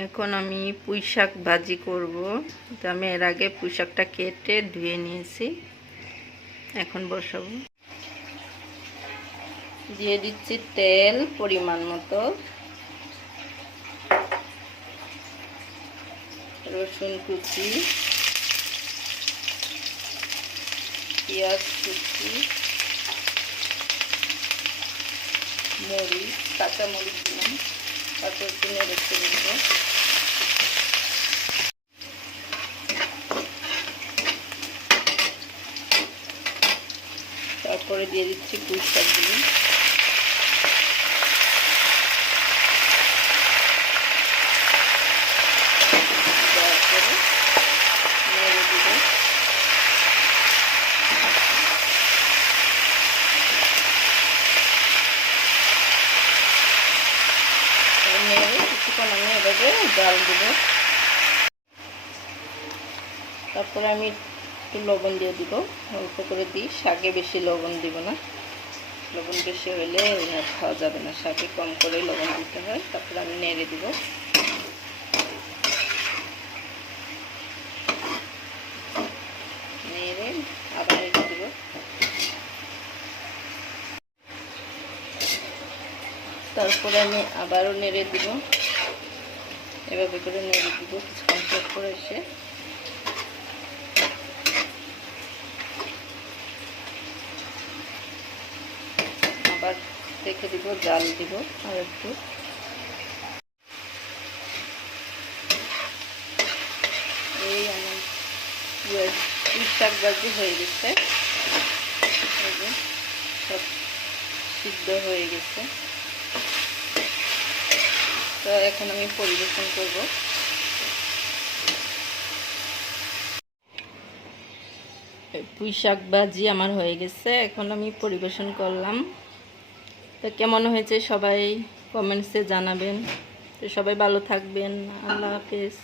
এখন আমি পুঁই শাক ভাজি করব। তো আমি এর আগে পুঁই শাকটা কেটে ধুয়ে নিয়েছি, এখন বসাবো। দিয়ে দিচ্ছি তেল পরিমাণ মতো, রসুন কুচি, পেঁয়াজ কুচি, মরিচ, কাঁচা মরিচ দিলাম, তারপর একটু নেড়ে চেড়ে নেব। তারপরে দিয়ে দিচ্ছি পুঁই শাকগুলো। কিছুক্ষণ আমি এভাবে জাল দেবো। তারপরে আমি একটু লবণ দিয়ে দিব, অল্প করে দিই, শাকে বেশি লবণ দিব না, লবণ বেশি হলে খাওয়া যাবে না, শাকে কম করে লবণ দিতে হয়। তারপরে আমি নেড়ে দিব। নেড়ে আবার নেড়ে দিব। তারপরে আমি আবারও নেড়ে দিব, এভাবে করে নেড়ে দিব কিছুক্ষণ পর করে এসে। আবার রেখে দিব, জাল দিব আর একটু। এই আমার পুঁই শাক ভাজি হয়ে গেছে, সব সিদ্ধ হয়ে গেছে। তো এখন আমি পরিবেশন করব। পুঁই শাক ভাজি আমার হয়ে গেছে, এখন আমি পরিবেশন করলাম। তো কেমন হয়েছে সবাই কমেন্টসে জানাবেন। তো সবাই ভালো থাকবেন, আল্লাহ হাফেজ।